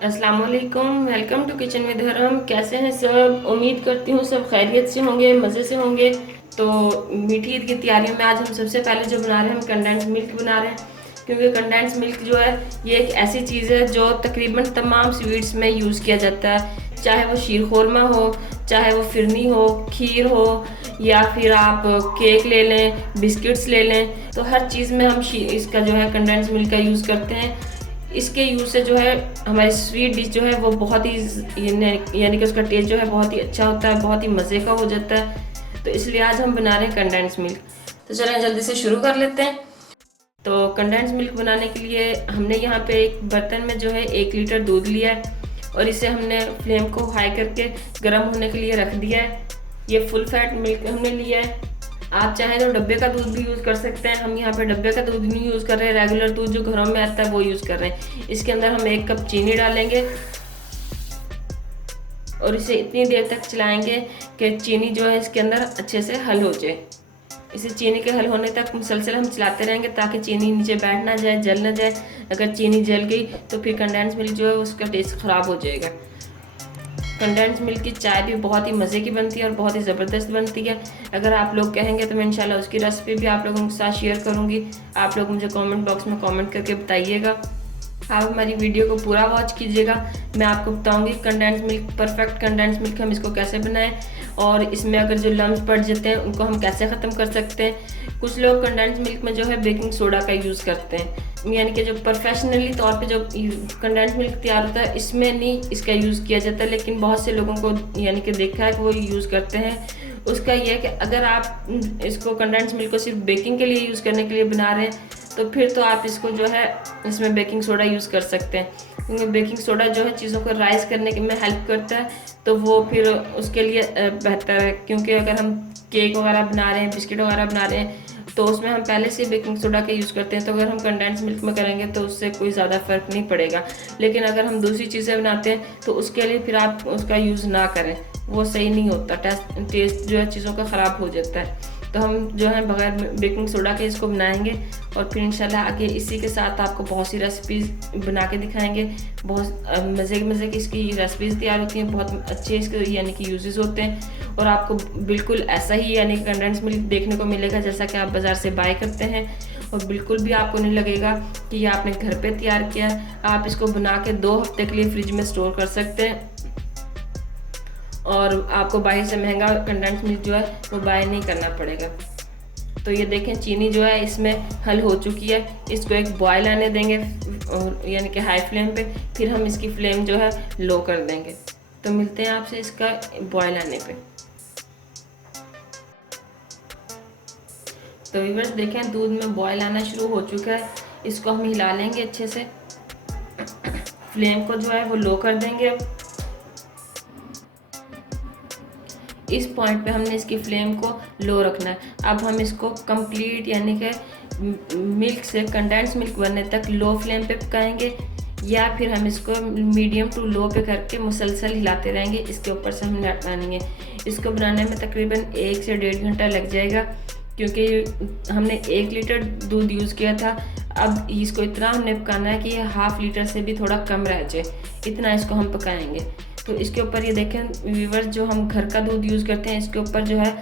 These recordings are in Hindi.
अस्सलाम वालेकुम। वेलकम टू किचन विद हरम। कैसे हैं सब? उम्मीद करती हूँ सब खैरियत से होंगे, मज़े से होंगे। तो मीठी ईद की तैयारियों में आज हम सबसे पहले जो बना रहे हैं, हम कंडेंस मिल्क बना रहे हैं। क्योंकि कंडेंस मिल्क जो है ये एक ऐसी चीज़ है जो तकरीबन तमाम स्वीट्स में यूज़ किया जाता है। चाहे वो शीर खोरमा हो, चाहे वो फिरनी हो, खीर हो, या फिर आप केक ले लें, बिस्किट्स ले लें, तो हर चीज़ में हम इसका जो है कंडेंस मिल्क का यूज़ करते हैं। इसके यूज़ से जो है हमारी स्वीट डिश जो है वो बहुत ही यानी कि उसका टेस्ट जो है बहुत ही अच्छा होता है, बहुत ही मज़े का हो जाता है। तो इसलिए आज हम बना रहे हैं कंडेंस मिल्क। तो चलें जल्दी से शुरू कर लेते हैं। तो कंडेंस मिल्क बनाने के लिए हमने यहाँ पे एक बर्तन में जो है 1 लीटर दूध लिया है और इसे हमने फ्लेम को हाई करके गर्म होने के लिए रख दिया है। ये फुल फैट मिल्क हमने लिया है। आप चाहें तो डब्बे का दूध भी यूज़ कर सकते हैं। हम यहाँ पे डब्बे का दूध नहीं यूज़ कर रहे हैं, रेगुलर दूध जो घरों में आता है वो यूज़ कर रहे हैं। इसके अंदर हम 1 कप चीनी डालेंगे और इसे इतनी देर तक चलाएंगे कि चीनी जो है इसके अंदर अच्छे से हल हो जाए। इसे चीनी के हल होने तक मुसलसल हम चलाते रहेंगे ताकि चीनी नीचे बैठ ना जाए, जल ना जाए। अगर चीनी जल गई तो फिर कंडेंस मिल्क जो है उसका टेस्ट ख़राब हो जाएगा। कंडेंस मिल्क की चाय भी बहुत ही मज़े की बनती है और बहुत ही ज़बरदस्त बनती है। अगर आप लोग कहेंगे तो मैं इंशाल्लाह उसकी रेसिपी भी आप लोगों के साथ शेयर करूँगी। आप लोग मुझे कमेंट बॉक्स में कमेंट करके बताइएगा। आप हमारी वीडियो को पूरा वॉच कीजिएगा। मैं आपको बताऊंगी condense milk, perfect condense milk हम इसको कैसे बनाएं और इसमें अगर जो लम्स पड़ जाते हैं उनको हम कैसे ख़त्म कर सकते हैं। कुछ लोग कंडेंस मिल्क में जो है बेकिंग सोडा का यूज़ करते हैं, यानी कि जो प्रोफेशनली तौर पे जो कंडेंस मिल्क तैयार होता है इसमें नहीं इसका यूज़ किया जाता, लेकिन बहुत से लोगों को यानी कि देखा है कि वो यूज़ करते हैं। उसका यह है कि अगर आप इसको कंडेंस मिल्क को सिर्फ बेकिंग के लिए यूज़ करने के लिए बना रहे हैं तो फिर तो आप इसको जो है इसमें बेकिंग सोडा यूज़ कर सकते हैं, क्योंकि बेकिंग सोडा जो है चीज़ों को राइस करने में हेल्प करता है। तो वो फिर उसके लिए बेहतर है, क्योंकि अगर हम केक वगैरह बना रहे हैं, बिस्किट वगैरह बना रहे हैं तो उसमें हम पहले से बेकिंग सोडा का यूज़ करते हैं। तो अगर हम कंडेंस मिल्क में करेंगे तो उससे कोई ज़्यादा फ़र्क नहीं पड़ेगा। लेकिन अगर हम दूसरी चीज़ें बनाते हैं तो उसके लिए फिर आप उसका यूज़ ना करें, वो सही नहीं होता। टेस्ट जो है चीज़ों का ख़राब हो जाता है। तो हम जो है बगैर बेकिंग सोडा के इसको बनाएंगे और फिर इंशाल्लाह आगे इसी के साथ आपको बहुत सी रेसिपीज़ बना के दिखाएंगे। बहुत मज़े की इसकी रेसिपीज़ तैयार होती हैं, बहुत अच्छे इसके यानी कि यूजेस होते हैं और आपको बिल्कुल ऐसा ही यानी कि कंडेंस मिल्क देखने को मिलेगा जैसा कि आप बाज़ार से बाय करते हैं। और बिल्कुल भी आपको नहीं लगेगा कि ये आपने घर पे तैयार किया है। आप इसको बना के 2 हफ्ते के लिए फ्रिज में स्टोर कर सकते हैं और आपको बाहर से महंगा कंडेंस मिल्क जो है वो बाय नहीं करना पड़ेगा। तो ये देखें चीनी जो है इसमें हल हो चुकी है। इसको एक बॉयल आने देंगे और यानी कि हाई फ्लेम पे, फिर हम इसकी फ्लेम जो है लो कर देंगे। तो मिलते हैं आपसे इसका बॉयल आने पे। तो व्यूअर्स देखें दूध में बॉयल आना शुरू हो चुका है। इसको हम हिला लेंगे अच्छे से, फ्लेम को जो है वो लो कर देंगे। इस पॉइंट पे हमने इसकी फ्लेम को लो रखना है। अब हम इसको कंप्लीट यानी कि मिल्क से कंडेंस मिल्क बनने तक लो फ्लेम पे पकाएंगे, या फिर हम इसको मीडियम टू लो पे करके मुसलसल हिलाते रहेंगे। इसके ऊपर से हम बनाएंगे। इसको बनाने में तकरीबन 1 से 1.5 घंटा लग जाएगा, क्योंकि हमने 1 लीटर दूध यूज़ किया था। अब इसको इतना हमने पकाना है कि ये ½ लीटर से भी थोड़ा कम रह जाए, इतना इसको हम पकाएंगे। तो इसके ऊपर ये देखें व्यूअर्स, जो हम घर का दूध यूज़ करते हैं इसके ऊपर जो है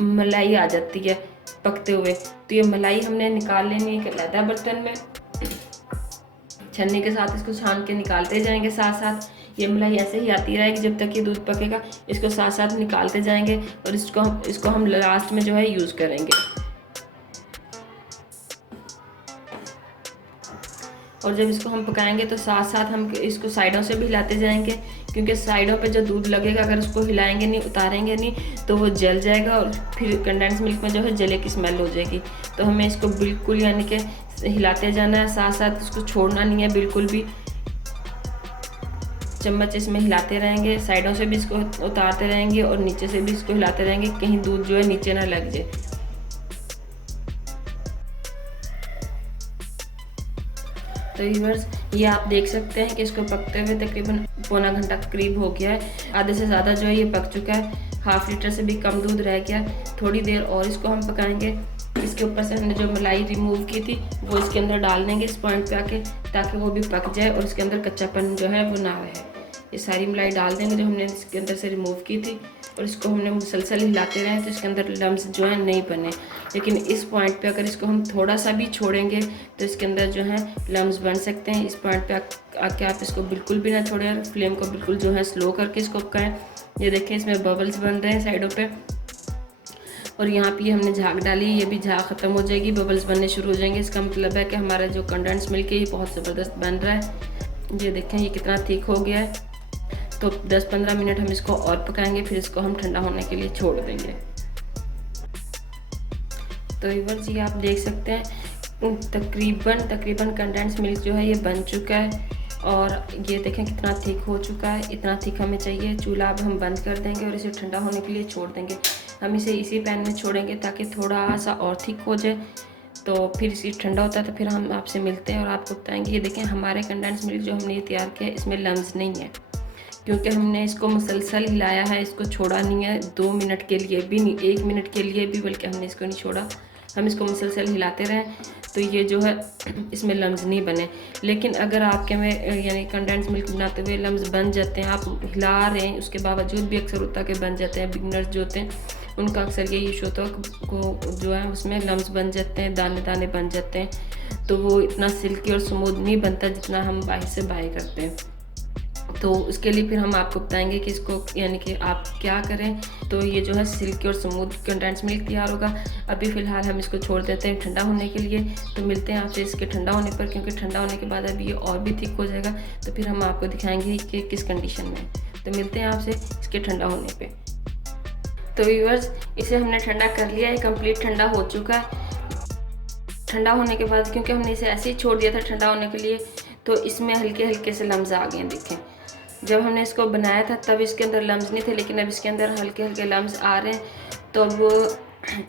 मलाई आ जाती है पकते हुए। तो ये मलाई हमने निकाल लेनी है एक अलग बर्तन में। छन्नी के साथ इसको छान के निकालते जाएंगे। साथ साथ ये मलाई ऐसे ही आती रहेगी जब तक ये दूध पकेगा। इसको साथ साथ निकालते जाएंगे और इसको हम लास्ट में जो है यूज़ करेंगे। और जब इसको हम पकाएंगे तो साथ साथ हम इसको साइडों से भी हिलाते जाएंगे, क्योंकि साइडों पे जो दूध लगेगा अगर उसको हिलाएंगे नहीं, उतारेंगे नहीं तो वो जल जाएगा और फिर कंडेंस मिल्क में जो है जले की स्मेल हो जाएगी। तो हमें इसको बिल्कुल यानी कि हिलाते जाना है, साथ साथ इसको छोड़ना नहीं है बिल्कुल भी। चम्मच इसमें हिलाते रहेंगे, साइडों से भी इसको उतारते रहेंगे और नीचे से भी इसको हिलाते रहेंगे, कहीं दूध जो है नीचे ना लग जाए। तो व्यूअर्स ये आप देख सकते हैं कि इसको पकते हुए तकरीबन पौना घंटा करीब हो गया है। आधे से ज़्यादा जो है ये पक चुका है। ½ लीटर से भी कम दूध रह गया। थोड़ी देर और इसको हम पकाएंगे इसके ऊपर से हमने जो मलाई रिमूव की थी वो इसके अंदर डाल देंगे इस पॉइंट पे आके, ताकि वो भी पक जाए और इसके अंदर कच्चापन जो है वो ना रहे। ये सारी मलाई डाल देंगे जो हमने इसके अंदर से रिमूव की थी, और इसको हमने मुसलसल हिलाते रहें तो इसके अंदर लम्स जो है नहीं बने। लेकिन इस पॉइंट पे अगर इसको हम थोड़ा सा भी छोड़ेंगे तो इसके अंदर जो है लम्स बन सकते हैं। इस पॉइंट पे आके आप इसको बिल्कुल भी ना छोड़ें, फ्लेम को बिल्कुल जो है स्लो करके इसको पकाएं। ये देखें इसमें बबल्स बन रहे हैं साइडों पे, और यहाँ पे हमने झाग डाली, ये भी झाग ख़त्म हो जाएगी, बबल्स बनने शुरू हो जाएंगे। इसका मतलब है कि हमारा जो कंडेंस मिल्क है ये बहुत ज़बरदस्त बन रहा है। ये देखें ये कितना थिक हो गया है। तो 10-15 मिनट हम इसको और पकाएंगे, फिर इसको हम ठंडा होने के लिए छोड़ देंगे। तो व्यूअर्स ये आप देख सकते हैं तकरीबन कंडेंस मिल्क जो है ये बन चुका है, और ये देखें कितना थिक हो चुका है। इतना थिक हमें चाहिए। चूल्हा अब हम बंद कर देंगे और इसे ठंडा होने के लिए छोड़ देंगे। हम इसे इसी पैन में छोड़ेंगे ताकि थोड़ा सा और थिक हो जाए, तो फिर इसी ठंडा होता है तो फिर हम आपसे मिलते हैं और आपको बताएंगे। ये देखें हमारे कंडेंस मिल्क जो हमने ये तैयार किया है इसमें लम्स नहीं है, क्योंकि हमने इसको मुसलसल हिलाया है, इसको छोड़ा नहीं है 2 मिनट के लिए भी नहीं, 1 मिनट के लिए भी बल्कि हमने इसको नहीं छोड़ा। हम इसको मुसलसल हिलाते रहें तो ये जो है इसमें लम्स नहीं बने। लेकिन अगर आपके में यानी कंडेंस मिल्क बनाते हुए लम्स बन जाते हैं, आप हिला रहे हैं उसके बावजूद भी अक्सर होता है कि बन जाते हैं, बिगनर्स जो होते हैं उनका अक्सर यही इशू होता है को जो है उसमें लम्स बन जाते हैं, दाने दाने बन जाते हैं, तो वो इतना सिल्की और स्मूथ नहीं बनता जितना हम बाहर से बाय करते हैं। तो उसके लिए फिर हम आपको बताएंगे कि इसको यानी कि आप क्या करें तो ये जो है सिल्की और स्मूथ कंडेंस मिल्क तैयार होगा। अभी फ़िलहाल हम इसको छोड़ देते हैं ठंडा होने के लिए। तो मिलते हैं आपसे इसके ठंडा होने पर, क्योंकि ठंडा होने के बाद अभी ये और भी थिक हो जाएगा, तो फिर हम आपको दिखाएंगे कि किस कंडीशन में। तो मिलते हैं आपसे इसके ठंडा होने पर। तो व्यूअर्स इसे हमने ठंडा कर लिया है, कंप्लीट ठंडा हो चुका है। ठंडा होने के बाद क्योंकि हमने इसे ऐसे ही छोड़ दिया था ठंडा होने के लिए, तो इसमें हल्के हल्के से लम्स आ गए हैं। देखें जब हमने इसको बनाया था तब इसके अंदर लम्स नहीं थे, लेकिन अब इसके अंदर हल्के हल्के लम्स आ रहे हैं। तो वो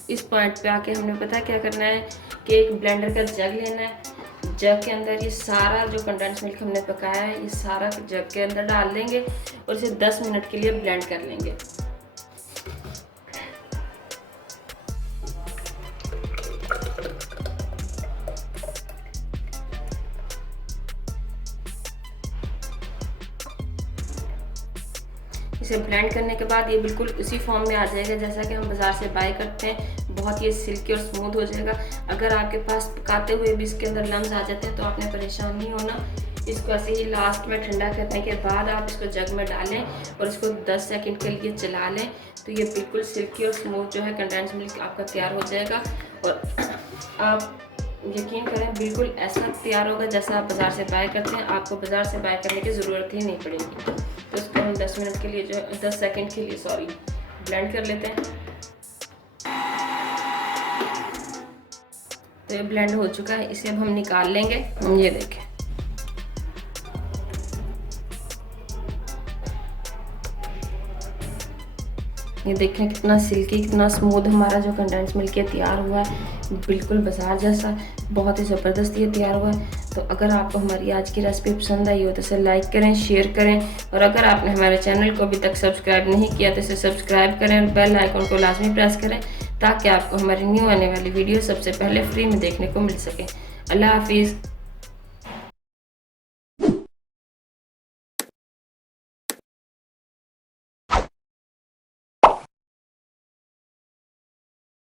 इस पॉइंट पे आके हमने पता क्या करना है कि एक ब्लेंडर का जग लेना है। जग के अंदर ये सारा जो कंडेंस मिल्क हमने पकाया है ये सारा जग के अंदर डाल देंगे और इसे 10 मिनट के लिए ब्लेंड कर लेंगे। इसे ब्लेंड करने के बाद ये बिल्कुल उसी फॉर्म में आ जाएगा जैसा कि हम बाज़ार से बाय करते हैं। बहुत ही सिल्की और स्मूथ हो जाएगा। अगर आपके पास पकाते हुए भी इसके अंदर लम्स आ जाते हैं तो आपने परेशान नहीं होना। इसको ऐसे ही लास्ट में ठंडा करने के बाद आप इसको जग में डालें और इसको 10 सेकंड के लिए चला लें, तो ये बिल्कुल सिल्की और स्मूथ जो है कंडेंस मिल्क आपका तैयार हो जाएगा। और आप यकीन करें बिल्कुल ऐसा तैयार होगा जैसा आप बाज़ार से बाय करते हैं। आपको बाज़ार से बाय करने की ज़रूरत ही नहीं पड़ेगी। तो इसको हम 10 मिनट के लिए जो 10 सेकंड के लिए ब्लेंड कर लेते हैं। तो ये ब्लेंड हो चुका है, इसे अब हम निकाल लेंगे। ये देखें ये देखें कितना सिल्की कितना स्मूथ हमारा जो कंडेंस मिल्क तैयार हुआ है, बिल्कुल बाजार जैसा, बहुत ही ज़बरदस्त ये तैयार हुआ है। तो अगर आपको हमारी आज की रेसिपी पसंद आई हो तो इसे लाइक करें, शेयर करें, और अगर आपने हमारे चैनल को अभी तक सब्सक्राइब नहीं किया तो इसे सब्सक्राइब करें और बेल आइकन को लाजमी प्रेस करें ताकि आपको हमारी न्यू आने वाली वीडियो सबसे पहले फ्री में देखने को मिल सके। अल्लाह हाफिज़।